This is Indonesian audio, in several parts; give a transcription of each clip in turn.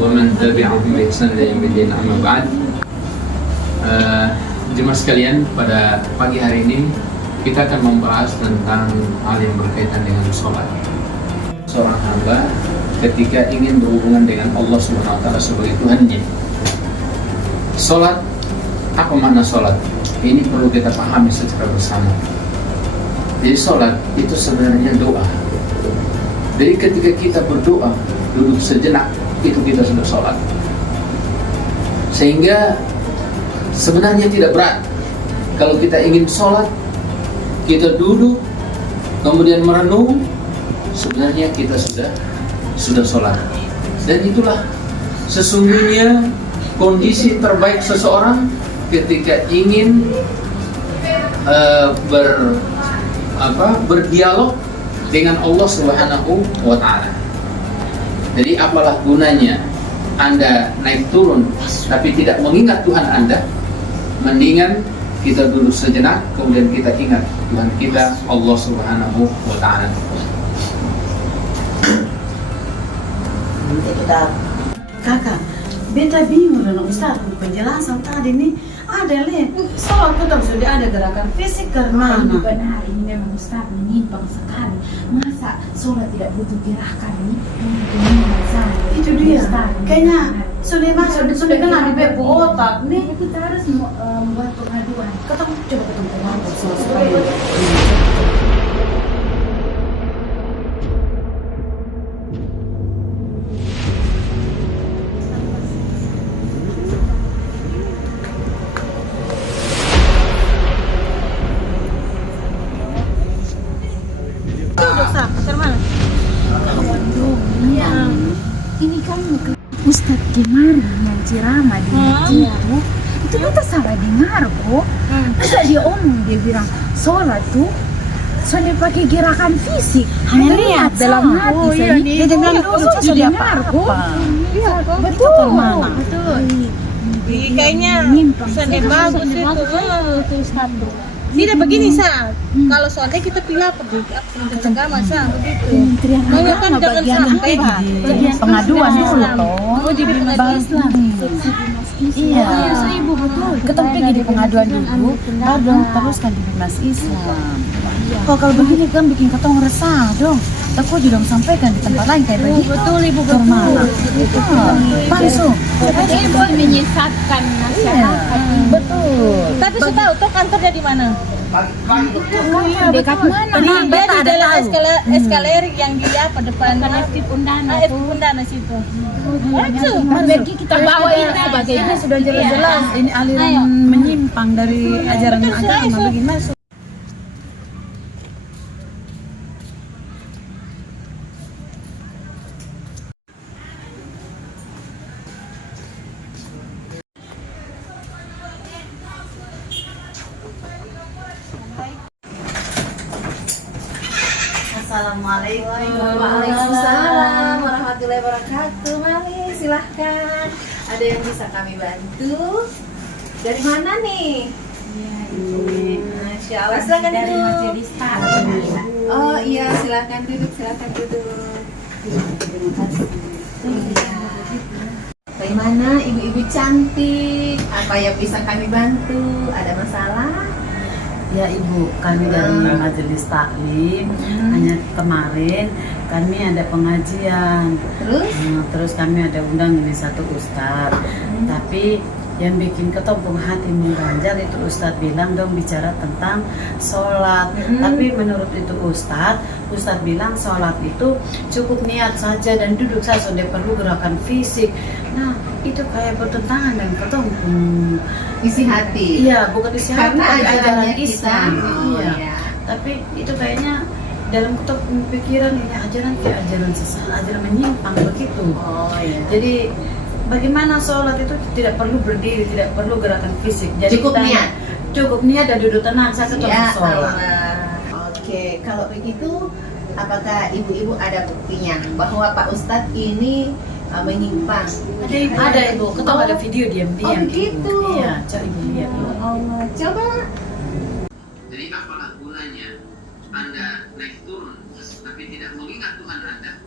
ومن تبعهم بإحسان إلى يوم الدين أما بعد. Jemaah sekalian, pada pagi hari ini kita akan membahas tentang hal yang berkaitan dengan sholat. Seorang hamba ketika ingin berhubungan dengan Allah Subhanahu wa Ta'ala sebagai Tuhannya. Sholat, apa makna sholat? Ini perlu kita pahami secara bersama. Jadi sholat itu sebenarnya doa. Jadi ketika kita berdoa, duduk sejenak, itu kita sudah sholat. Sehingga sebenarnya tidak berat. Kalau kita ingin sholat, kita duduk, kemudian merenung, sebenarnya kita sudah sholat. Dan itulah sesungguhnya kondisi terbaik seseorang ketika ingin berdialog dengan Allah Subhanahu wa Ta'ala. Jadi apalah gunanya Anda naik turun tapi tidak mengingat Tuhan Anda? Mendingan kita duduk sejenak, kemudian kita ingat Tuhan kita, Allah Subhanahu wa Ta'ala. Kakak, beta bingung dengan Ustaz penjelasan tadi nih. Ada lihat, sholat kita sudah ada gerakan fisik karena benar, ini memang Ustaz menyimpang sekali. Masa sholat tidak butuh gerakan nih? Itu dia, kayaknya sudah masuk, sudah kena di bepo otak nih. Kita harus membuat pengaduan. Coba ketemu pengaduan supaya ini kan Ustadz Gimana yang ceramah di masjid itu kita salah dengar kok. Masa dia omong, dia bilang sholat tuh soalnya pakai gerakan fisik, hanya lihat dalam hati saya. Dia bilang sudah dengar kok. Iya, betul. Betul. Kayaknya seni bagus itu Ustadz. Tidak begini Sa, kalau soalnya kita pilih pendidikan agama Sa, begitu. Mengingatkan jangan sampai bagian pengaduan dulu toh. di baru Islam. Iya, ibu betul. Ketemu pergi di pengaduan dulu, baru teruskan di Bimas Islam. Oh, kalau begini kan bikin ketong resah dong. Aku juga sampaikan di tempat lain kayak begini. Betul ibu, betul. Langsung. Ibu menyesatkan masyarakat. Betul. Tapi saya tahu tuh kantornya di mana? Dekat mana? Dia di dalam eskalator yang di apa depan Masjid Undana. Undana situ. Langsung. Pergi kita bawa ini sebagai ini sudah jelas-jelas ini aliran menyimpang dari ajaran agama begini masuk. Assalamualaikum. Waalaikumsalam warahmatullahi wabarakatuh. Mari silahkan. Ada yang bisa kami bantu? Dari mana nih? Masya Allah. Silahkan duduk. Oh iya, silahkan duduk. Terima kasih. Bagaimana ibu-ibu cantik? Apa yang bisa kami bantu? Ada masalah? Ya Ibu, kami dari Majelis Taklim. Hanya kemarin kami ada pengajian. Terus kami ada undang ini satu Ustadz. Tapi yang bikin ketompong hati mengganjal itu Ustadz bilang dong bicara tentang sholat. Tapi menurut itu Ustadz bilang sholat itu cukup niat saja dan duduk saja, tidak perlu gerakan fisik. Nah itu kayak bertentangan dengan ketompong Isi hati. Iya, bukan isi hati, Karena tapi ajaran ajarannya Islam. kita. Iya. Tapi itu kayaknya dalam kutub pikiran ini ajaran kayak ajaran sesat, ajaran menyimpang begitu. Oh iya. Jadi bagaimana sholat itu tidak perlu berdiri, tidak perlu gerakan fisik. Jadi Cukup niat. Cukup niat dan duduk tenang saja untuk Ya, sholat. Oke, kalau begitu apakah ibu-ibu ada buktinya bahwa Pak Ustadz ini menyimpang? Ada Ibu, ketemu ada video diam-diam. Oh, begitu. Iya, coba Ibu lihat. Allah, coba. Jadi apalah gunanya Anda naik turun tapi tidak mengingat Tuhan Anda?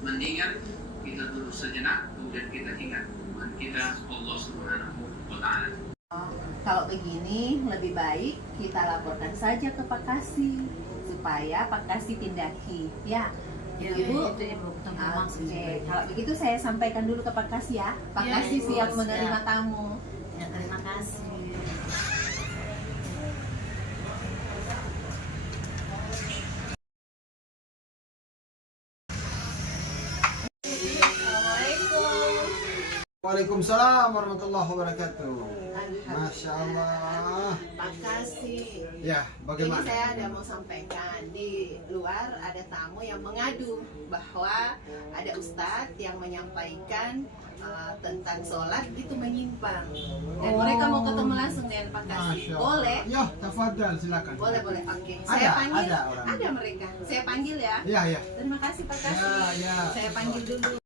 Mendingan kita duduk sejenak, kemudian kita ingat Tuhan kita Allah Subhanahu wa Ta'ala. Kalau begini lebih baik kita laporkan saja ke Pak Kasih supaya Pak Kasih tindaki, ya. Ya, Ibu, itu Ibu, oke. Kalau begitu saya sampaikan dulu ke Pak Kasih ya. Pak Ya, Kasih Ibu, siap siap. menerima tamu. Ya, terima kasih. Waalaikumsalam warahmatullahi wabarakatuh. Masya Allah. Pak Kasih. Ya, Ini bagaimana? saya ada mau sampaikan, di luar ada tamu yang mengadu bahwa ada ustadz yang menyampaikan tentang sholat itu menyimpang, dan mereka mau ketemu langsung dengan Pak Kasih. Masya Allah. Boleh? Ya, tafadhal, silakan. Boleh, boleh. Oke. Ada, Saya panggil. ada orang. Ada mereka. Saya panggil ya. Ya, ya. Terima kasih Pak Kasih. Ya, ya. Saya panggil dulu.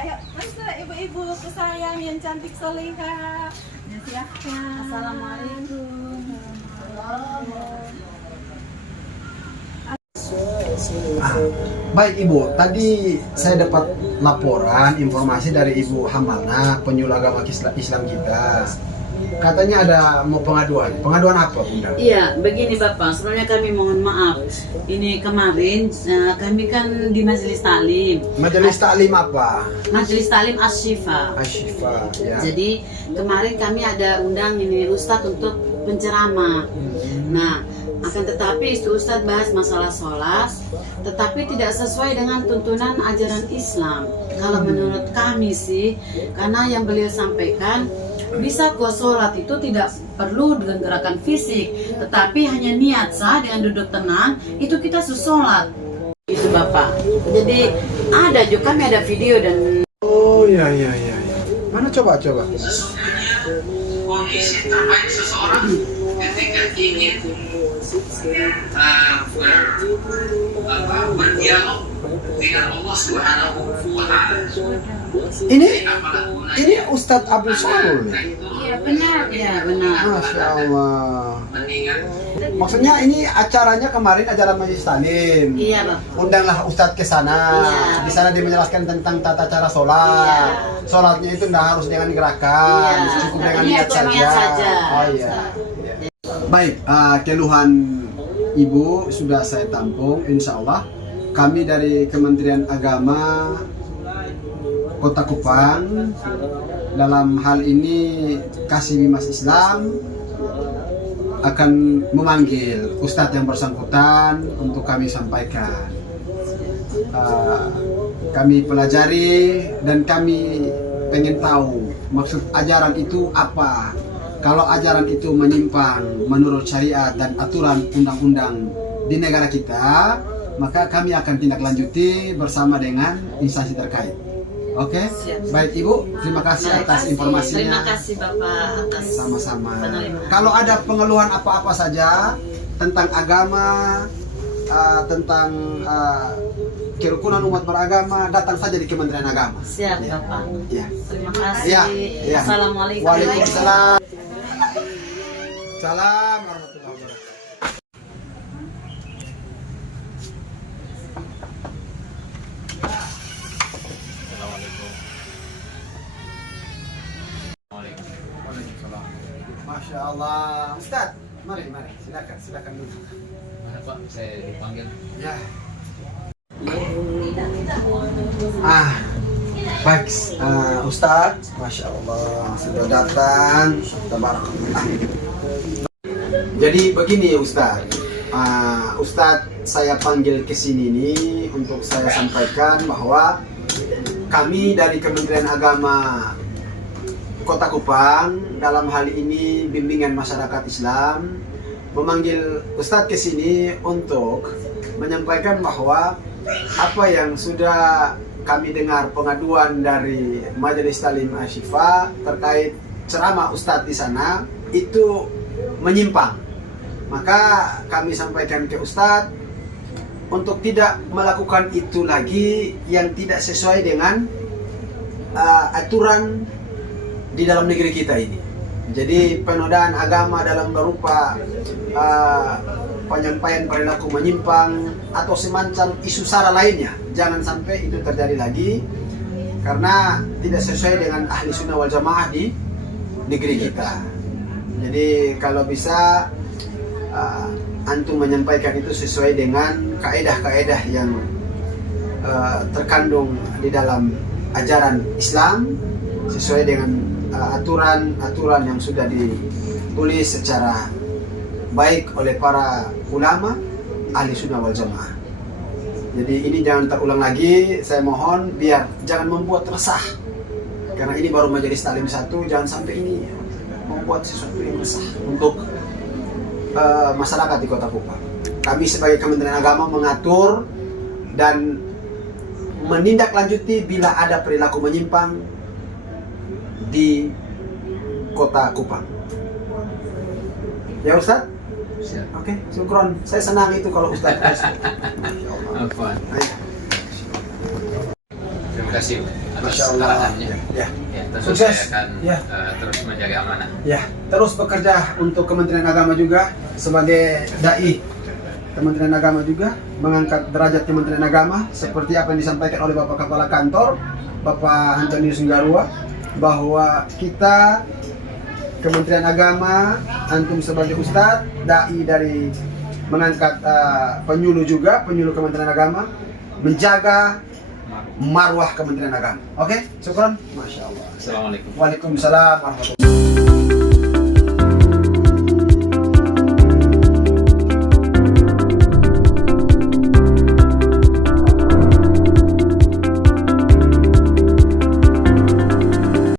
Ayo, masuk ibu-ibu kesayang yang cantik soleha. Ya, silahkan. Assalamualaikum. Baik Ibu, tadi saya dapat laporan informasi dari Ibu Hamalna, penyuluh agama Islam kita. Katanya ada mau pengaduan. Pengaduan apa, Bunda? Iya, begini Bapak, sebenarnya kami mohon maaf. Ini kemarin kami kan di Majelis Taklim. Majelis taklim apa? Majelis Taklim Asy-Syifa. Asyifa, ya. Jadi kemarin kami ada undang ini Ustadz untuk penceramah. Nah, akan tetapi itu Ustadz bahas masalah sholat, tetapi tidak sesuai dengan tuntunan ajaran Islam. Kalau menurut kami sih, karena yang beliau sampaikan, bisa kok sholat itu tidak perlu dengan gerakan fisik, tetapi hanya niat sah dengan duduk tenang, itu kita sholat. Itu Bapak. Jadi ada juga kami ada video dan Oh, ya, ya, ya. Mana coba? Kondisi terbaik seseorang ketika ingin berdialog dengan Allah Subhanahu wa Ta'ala. Ini Ustadz Abdul Salul nih. iya benar. Iya benar. Masya Allah. Mendingan Maksudnya ini acaranya kemarin acara Majelis Taklim. Iya Bapak. Undanglah Ustadz ke sana. Iya. Di sana dia menjelaskan tentang tata cara sholat. Iya. Sholatnya itu tidak harus dengan gerakan, Iya. cukup dengan Niat niat saja. niat saja. Oh iya. Baik, keluhan Ibu sudah saya tampung. Insya Allah kami dari Kementerian Agama Kota Kupang dalam hal ini Kasih Bimas Islam akan memanggil Ustadz yang bersangkutan untuk kami sampaikan. Kami pelajari dan kami pengen tahu maksud ajaran itu apa. Kalau ajaran itu menyimpang menurut syariat dan aturan undang-undang di negara kita, maka kami akan tindak lanjuti bersama dengan instansi terkait. Oke? Siap. Baik Ibu, terima kasih atas informasinya. Terima kasih Bapak atas Sama-sama. penerimaan. Kalau ada pengeluhan apa-apa saja tentang agama, tentang kerukunan umat beragama, datang saja di Kementerian Agama. Siap Ya. Bapak. Ya. Terima kasih. Ya, ya. Assalamualaikum. Waalaikumsalam. Salam warahmatullahi wabarakatuh. Waalaikumsalam. Masya Allah. Ustaz, mari, silakan dulu. mana Pak saya dipanggil? Ya. Baik, Ustadz, Masya Allah sudah datang. Tabarakallah. Jadi begini Ustadz, Ustadz saya panggil ke sini nih untuk saya sampaikan bahwa kami dari Kementerian Agama Kota Kupang dalam hal ini bimbingan masyarakat Islam memanggil Ustadz ke sini untuk menyampaikan bahwa apa yang sudah kami dengar pengaduan dari Majelis Taklim Asy-Syifa terkait ceramah Ustadz di sana itu menyimpang. Maka kami sampaikan ke Ustadz untuk tidak melakukan itu lagi yang tidak sesuai dengan aturan di dalam negeri kita ini. Jadi penodaan agama dalam berupa penyampaian perilaku menyimpang atau semacam isu sara lainnya. Jangan sampai itu terjadi lagi, karena tidak sesuai dengan ahli sunnah wal jamaah di negeri kita. Jadi kalau bisa antum menyampaikan itu sesuai dengan kaedah-kaedah yang terkandung di dalam ajaran Islam, sesuai dengan aturan-aturan yang sudah ditulis secara baik oleh para ulama ahli sunnah wal jamaah. Jadi ini jangan terulang lagi, saya mohon, biar jangan membuat resah, karena ini baru majelis taklim 1, jangan sampai ini membuat sesuatu yang resah untuk masyarakat di Kota Kupang. Kami sebagai Kementerian Agama mengatur dan menindaklanjuti bila ada perilaku menyimpang di Kota Kupang. Ya Ustaz? Siap. Oke, syukron. Saya senang itu kalau Ustaz. Afwan. Ayo. Terima kasih atas Masya Allah. arahannya. Ya. Ya, tentu Sukses. saya akan Ya. terus menjaga amanah. Ya, terus bekerja untuk Kementerian Agama juga sebagai dai Kementerian Agama juga, mengangkat derajat Kementerian Agama seperti apa yang disampaikan oleh Bapak Kepala Kantor, Bapak Antonius Nggarua, bahwa kita Kementerian Agama, antum sebagai ustadz, dai dari mengangkat penyuluh juga, penyuluh Kementerian Agama, menjaga marwah Kementerian Agama. Oke, syukron. Masya Allah. Assalamualaikum. Waalaikumsalam warahmatullahi wabarakatuh.